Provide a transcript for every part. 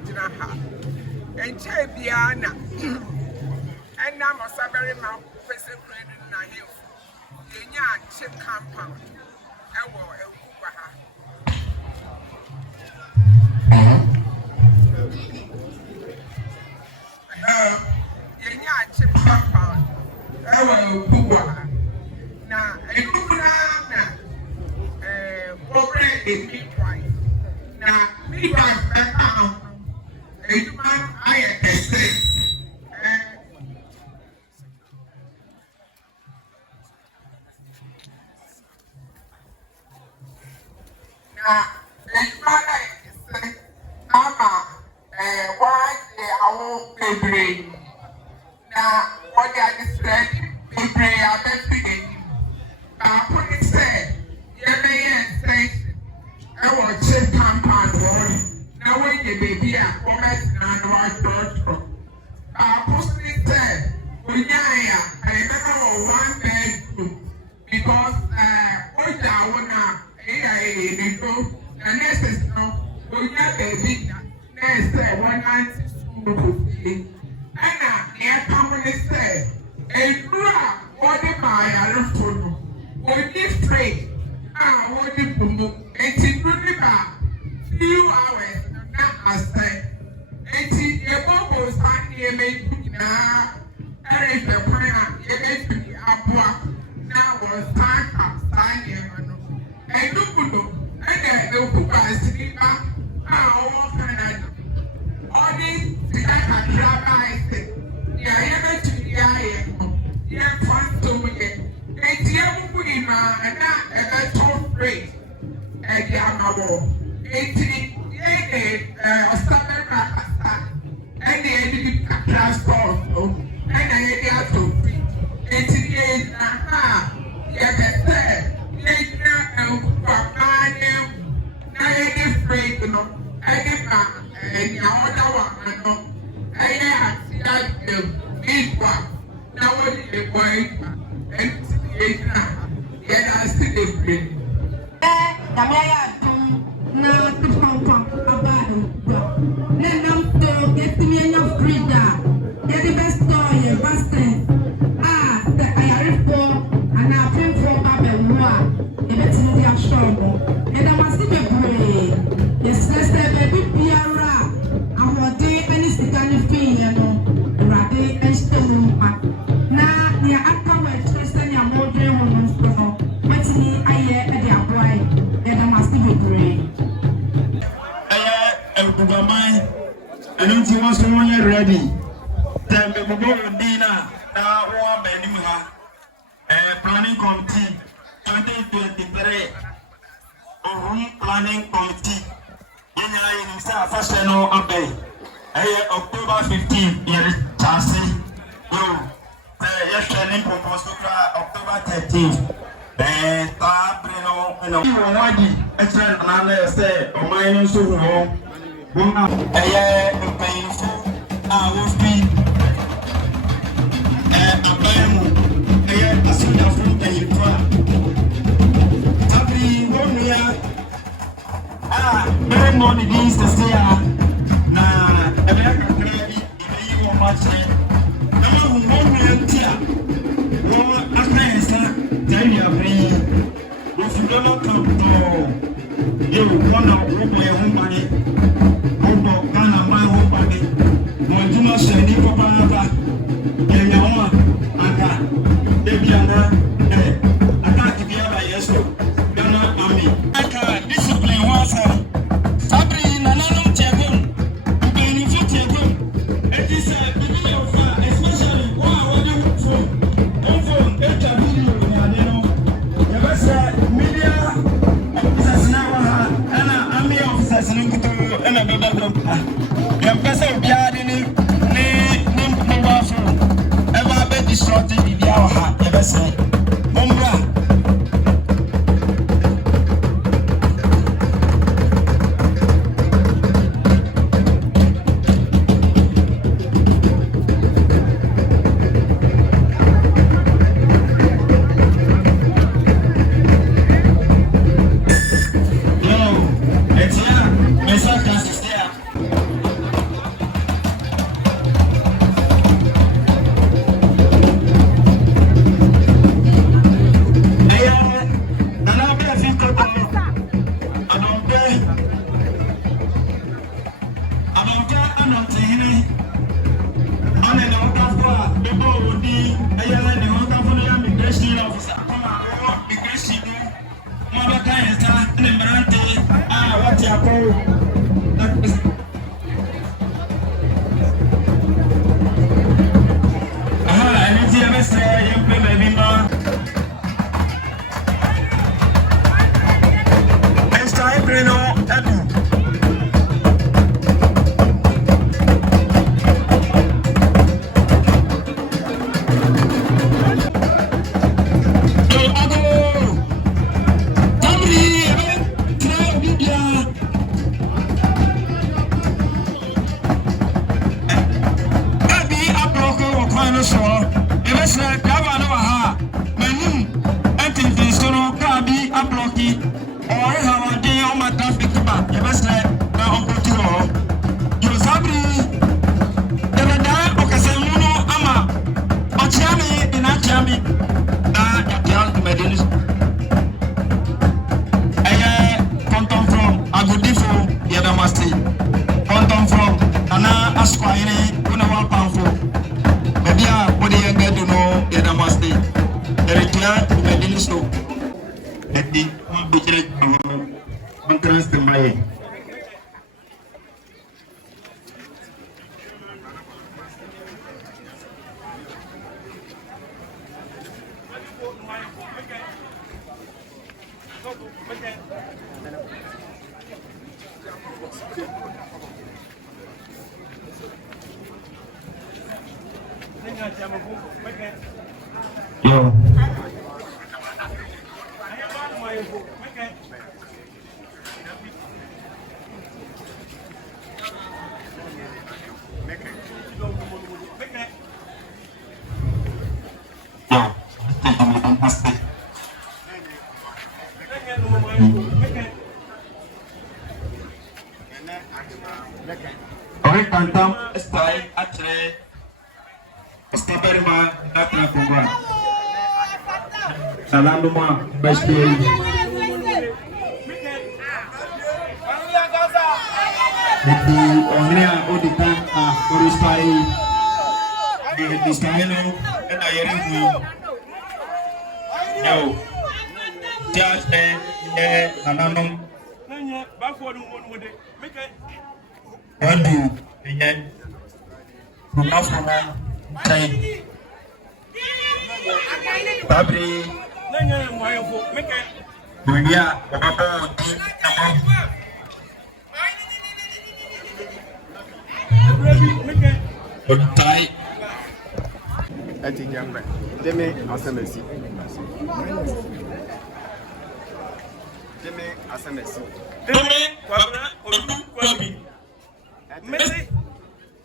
yɛgyina ha ɛnkyɛn biara na ɛnam Osabarima Opese Kumdo Konadu yɛnya chip compound ɛwɔ Awukugua ha yɛnya chip compound ɛwɔ Awukugua ha na ɛdukura na wɔbrɛ midwife na midwife bɛka ho edwuma ayɛ kɛse na edwuma ayɛ kɛse ama wɔagye awo bebree na wɔde adesrɛde bebree abɛfi anim baako ne sɛ yɛbɛyɛ extension ɛwɔ chip compound hɔ na wɔnyɛ beebi a wɔbɛtena na wɔatwerɛtwerɛ baako ne sɛ onyae a ɛbɛka wɔ 1 bedroom because wɔgya awo na ɛyɛ ɛyɛdo na nurses no onya beebi na nurse wɔnante sukuu kɔ fie ɛna nea ɛka ho ne sɛ eduru a wɔde ma ayarefo no wɔdi free a wɔde bu mu eti duru ne ba few hours na asɛ eti yɛbɔbɔ saa nneɛma yi nyinaa ɛrehwɛ kwan a yɛbɛfiri aboa na wɔsan ka saa nneɛma no ɛnuku no ɛna Awukugua asiri ba a ɔwɔ Canada ɔde sika kakra baa ɛsɛ nea yɛbɛtumi ayɛ no yɛmfa ntom yɛ eti ebubu yi ma ɛna ɛbɛtɔ free ɛde ama wɔ eti yɛde Osabarima kasa ɛna yɛde bi kakra store so ɛna yɛde ato free eti yɛgyina ha yɛbɛsɛ yɛgyina Awukugua paa n'emu na yɛde free no ɛde ma nea ɔda wɔ ano ɛyɛ ase agyem midwife na wɔde ebɔ edwa ɛnti yɛgyina ha yɛde ase bebree. Nyame ayɛ adom na tepɔmpɔm aba Awukugua na nam so yɛtumi anya fridge a yɛde bɛstɔɔ yɛ vaccines a sɛ ayarefoɔ anaa apemfoɔ ba bɛwo a yɛbɛtumi de ahyɛ ɔmo yɛda mo ase bebree yɛsrɛ sɛ baabi biara a ahoɔden ne sika no fiiɛ no Awurade nhyɛ mu mma na nea aka wɔ akyire sɛnea mɔdwen ho no nso no watumi ayɛ de aboa yɛ yɛda mo ase bebree Awukugua man ɛno nti wɔn so wɔn yɛ ready sɛ mbɛbobɔ wɔn din na wɔn aba anim ha planning committee 2023 planning committee yɛn nyinaa yɛ nim sɛ afahyɛ no abɛn ɛyɛ October 15 yɛde kyaase sɛ yɛhwɛ ne mpɔmpɔ so koraa October 13 taa bere no ɛna wɔn adi ɛkyerɛ nanaa na yɛ sɛ ɔman no nso hu wɔn ɛyɛ mpanyinfo a wofi aban mu ɛyɛ asomdafo mpanyinfo a tabi wɔn nua a bɛrɛ mɔ ne din sese a na ɛbɛyɛ kakra bi ɛbɛyi wɔn akyerɛ na wɔn wɔn nua nti a wɔn aka yɛn nsa tɛri abere yi wofi dɔlɔ kan tɔɔ yɛ wɔn na wɔbɔ yɛn ho bane. Ghana man who body, Monjuma Shani Papa, Yama, Aka, Debiana, Attack Biaba Yeso, Ghana Army. Aka, discipline was Fabri, Nananum Tiagon, Benefit Tiagon, it is a video, especially what you for. Don't phone, better video, never said media, Sasnawa, and an army of Sasnakuto. Na baba baba ya pesa obiade ni wafo eba be distraught bibia wa ha ya bese bombra Nifahene. On the Okomfo the board would be a yellow Okomfo immigration officer. Come on, immigration. Mother Kainta, and the Marante. What you call that is. I need to say, you play baby man. It's time, Bruno. Yo. Osabarima Opese Salamuma Bashir. The Onia Odita Orispai the Stahino and I hear no Judge and Ananum what do again Say Babri Dunia Tai Ati nyamba Deme asemesi Deme kwabra odu kwabi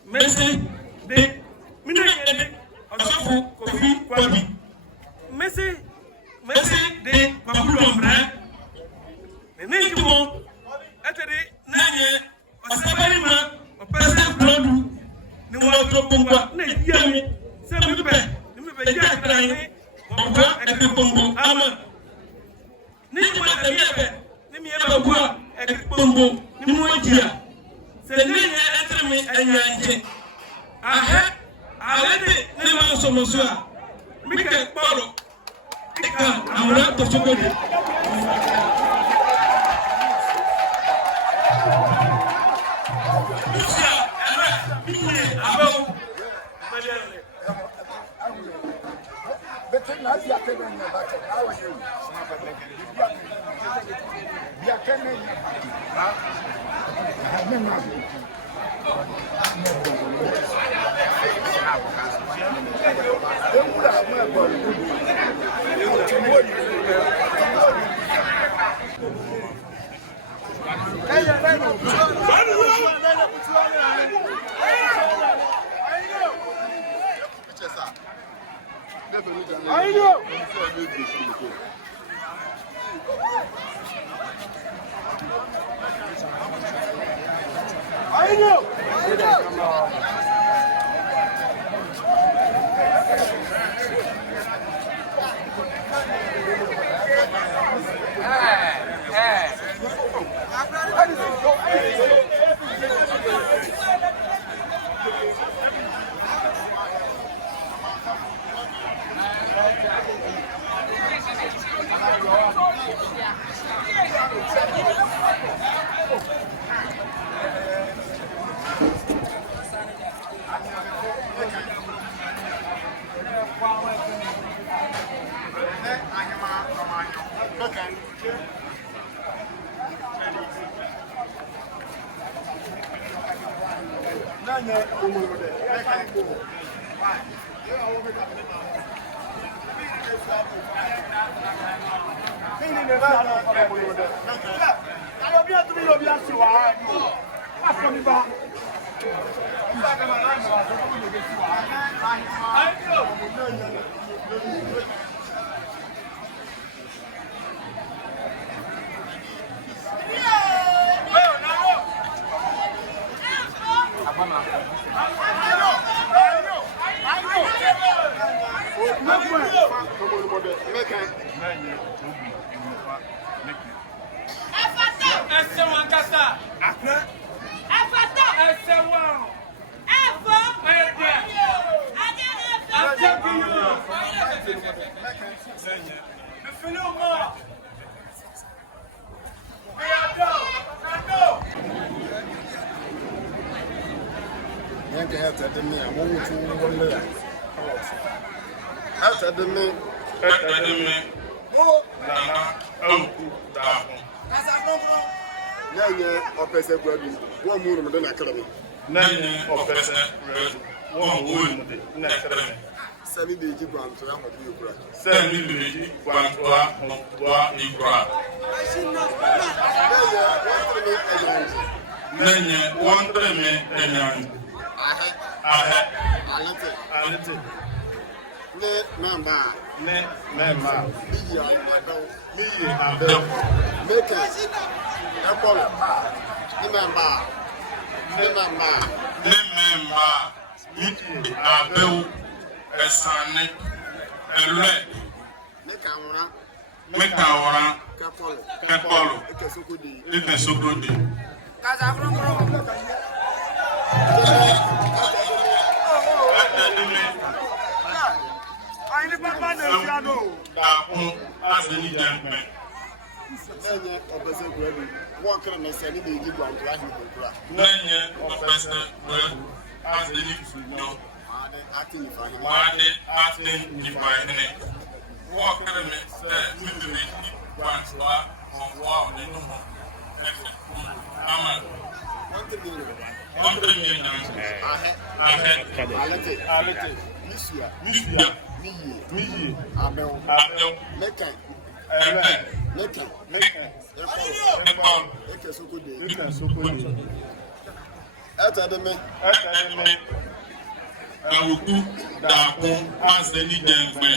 Messi de minene asafu kofi kwabi Messi de kwabudo mra nenjimo atere nanye Osabarima Opese Kumdo Konadu na yami se me ya krani baba ekipombo ama ni mo tabiebe ni mi eba bua ekipombo ni mo dia se ni etre mi anyanje aha alede ni ma somoso a mi ke poro ika amra to sogodi Hey! Opese Kumdo Konadu Opese Kumdo Semi beji bantu ya hobi ukura. Semi beji bantu ya hobi ukura. Nenye wondre me enyanji. Alete. Ne mamba. Miyi abel. Meke. Apollo. Ne mamba. Miyi abel. Esane elwe mekawara kepolo ikesokodi kaza krokro aini papa na fiado da kun aseni jempe nenye Opese Kumdo won kire me se ni be gi gbantu ahi kokura nenye Opese Kumdo aseni no Nifahene. Walk in the Awukugua aseni jempe.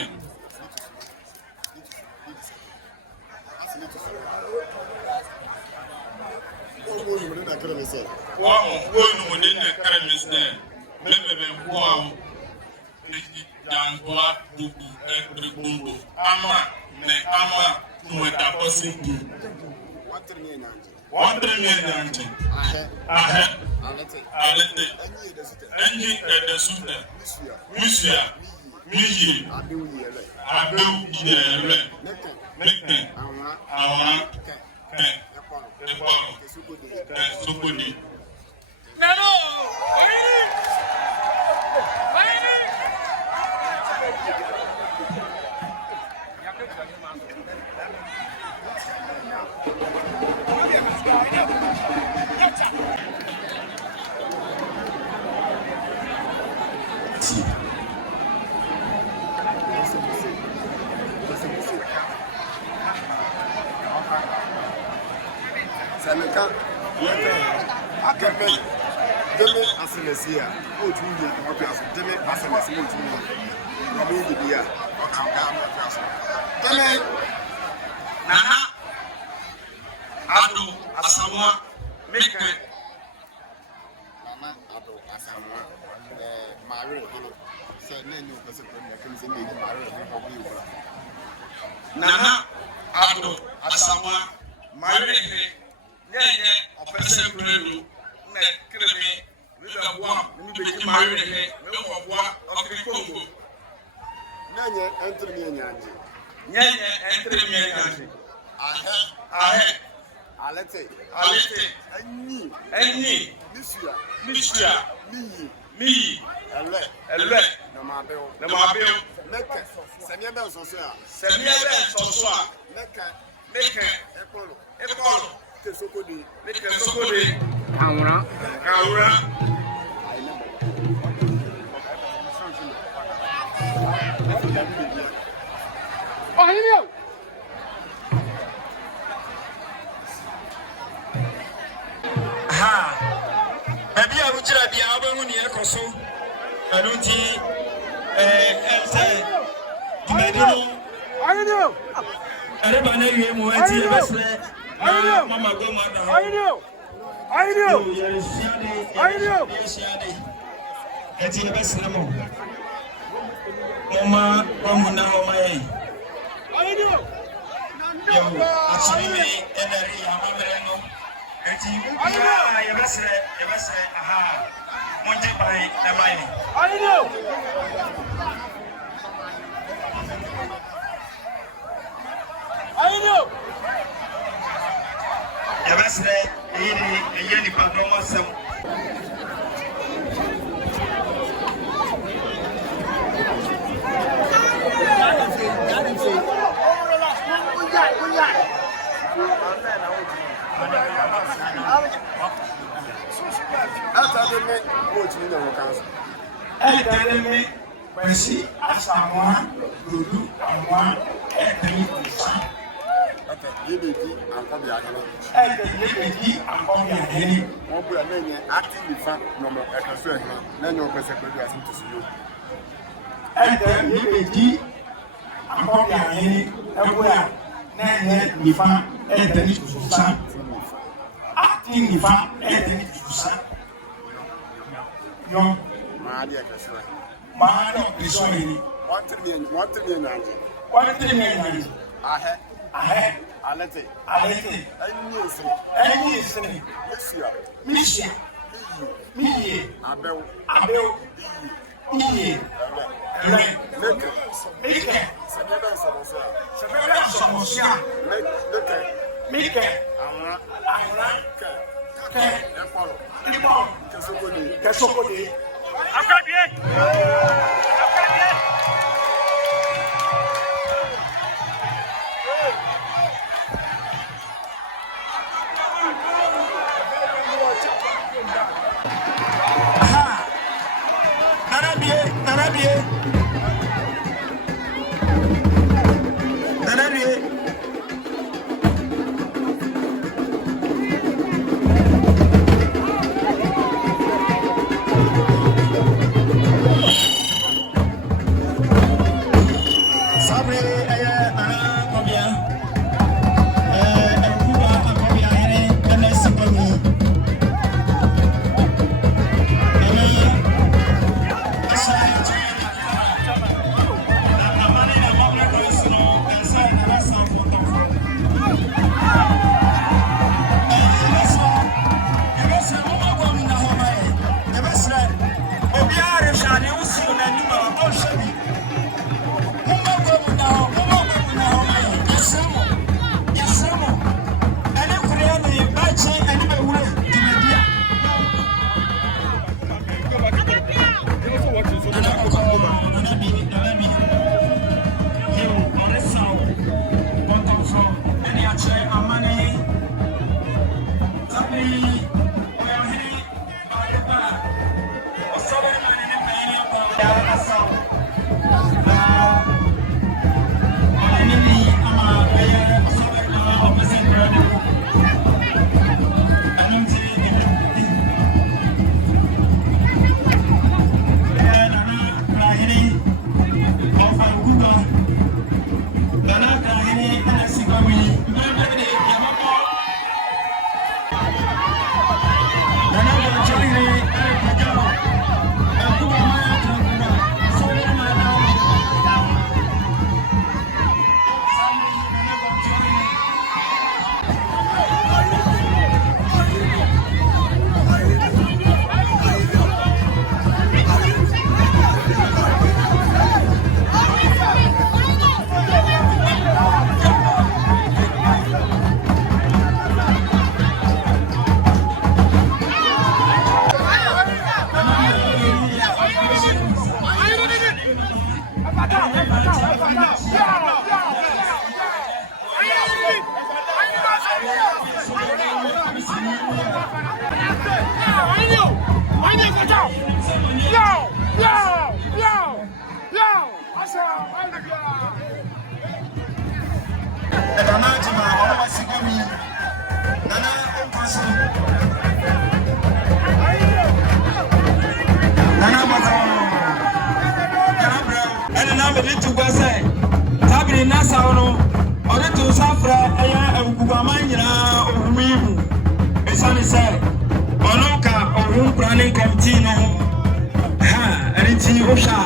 Wonu mudina kremise. Mebebe kwao. Jangwa bubu ekrikumbo. Ama kumweta posibu. 1 Alete. Enyi edesute. Misia. Miyi. Abeu yele. Neke. Awa. Kesukudi. Nano. Saneka Akuapem deme asenesia o tuye o piaso deme asenesia o tuye no mo bibia o kanga mo piaso deme nana ado asamwa meke nana ado asamwa mare holo se nenyo Opese Kumdo kemse meji mare holo bi ura nana ado asamwa mare Nenye Opese Kumdo ne kremi wiga bua ni beji mari ne me wo bua okrikongo nenye entremi enyanji ahe alete enyi misia miyi elwe na mabeo meke semia be nsoso a meke ekolo Kesokodi. Awura. ni ekoso anunti say medino ayino areba na wie mu ati ebesre mama go mada ayino ati ebesre mo mama na mama ye ayino yo achimi enari amamere no ati ebesre aha monje bai na mai ayino Yabasre yeni padroma sem Kwesi asamoa dudu amwa etemi kusa Yebedi ankọbi ahene. Yebedi ankọbi ahene. Wọ́n búra n'enye acting nifa nọmọ ẹ̀kẹ́sọ ẹ̀hìn n'enye ọ̀pẹ̀sẹ̀ pẹ̀lú àsìntì sí yóò. Yebedi ankọbi ahene ẹ̀búra n'enye nifa ẹ̀tẹ̀ni kusa. Acting nifa ẹ̀tẹ̀ni kusa. Yọ. Maa di ẹ̀kẹ́sọ ẹ̀. Maa di ẹ̀kẹ́sọ ẹ̀ ni. Wọ́n tiri mi ẹ̀nàjẹ. Ahẹ́. Alete. Ẹni ìsìn. Mísíà. Míyè. Abẹ́wò. Iye. Ẹ̀rẹ́. Mẹ́kẹ̀. Sẹ̀bẹ̀bẹ̀ nsọ̀mọ̀síà. Mẹ́kẹ̀. Àwòrán. Kẹ̀. Ẹ̀pọ̀lọ̀. Kẹsókòdè. Akadìẹ. me little go say Tabri Nasa no or to Safra Awukugua Manyina Ohumimu Esani say Onoka Ohum Planning Committee no ha Riti Osha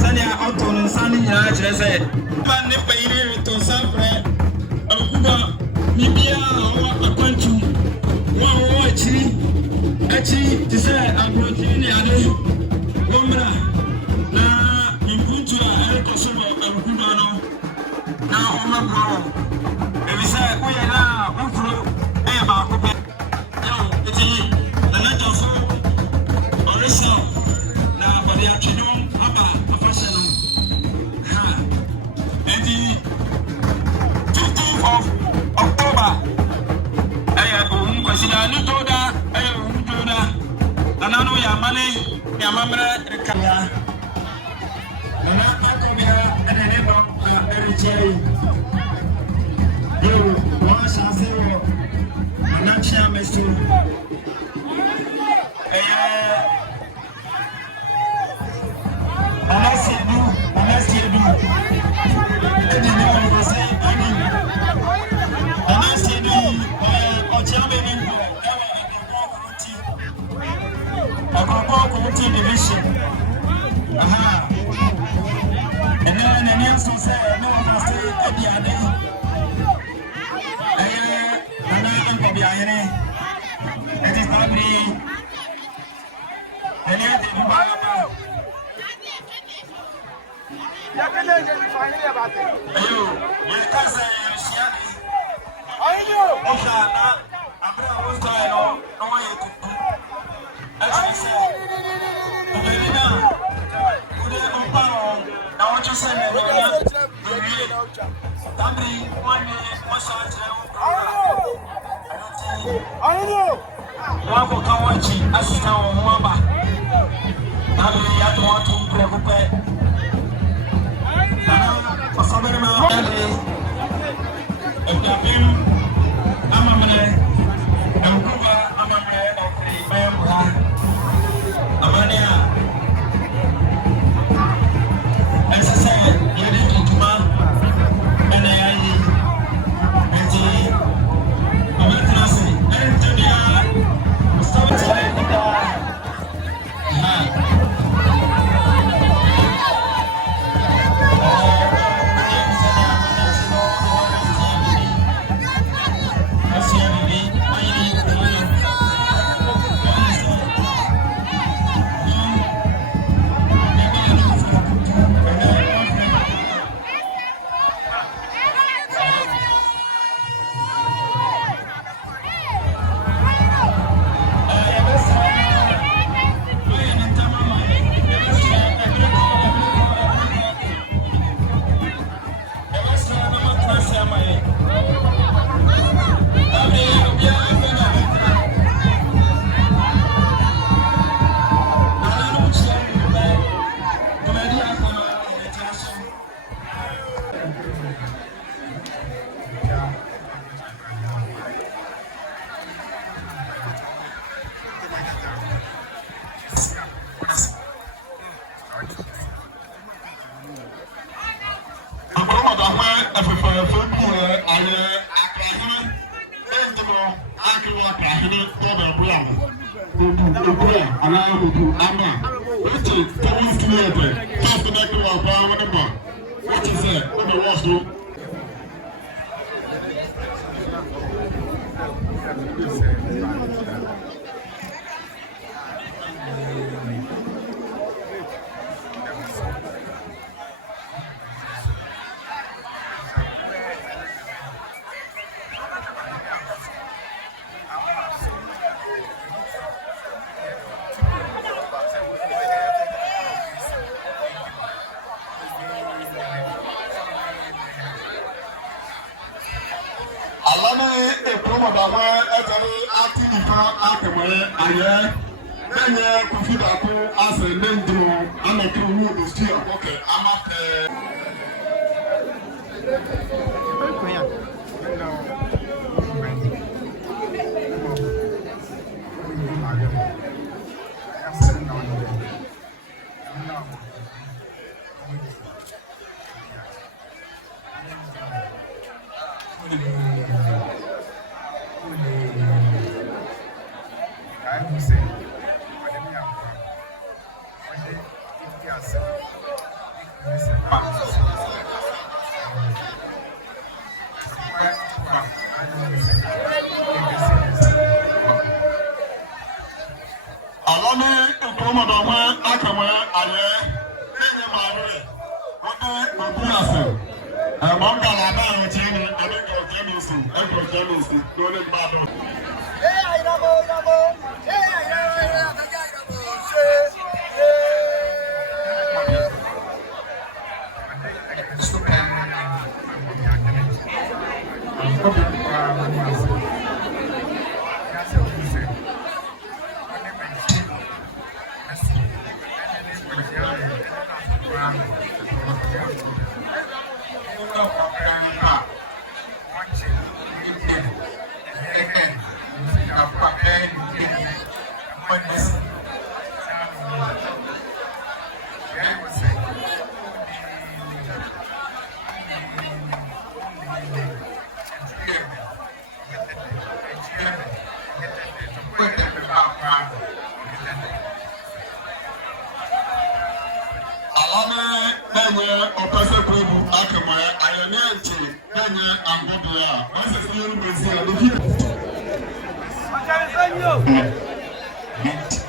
Sanya Auto Sani Nyina say man ne payire to Safra Awukugua Mibia Akwantu wa achi to say Akwasidae ni ade Gomra na impuntu a ekosobo Awukugua no na oma bro ebisa ko ye na ufuro ba ko pe yo eti na na jofo orisa na body atwedon aba afashe no ha eti 15th of October Akwasidae ni toda toda anano ya mane ya mamra rekaya na akobia ene ba erichei yo wa shafewo anachia mesu anasiedu edi ni ko say ani anasiedu ochiabe ni ko Akuapem division. Aha. And then the answer said, no one must say, Eddie Ade. And I'm going to be a it is not me. And yet, if you buy about you can't say, I know. Osa, I'm going to no way to do. As I said, the baby now, who did not power, now what you say, Tabri, 1 year, massage, I know. Wako Kawachi, assistant of Mwamba. Tabri, I don't want to prepare. Osabarima Opese Kumdo Konadu. Amania, as I said, you did to Tuma, and I and the stop Opese Kumdo Konadu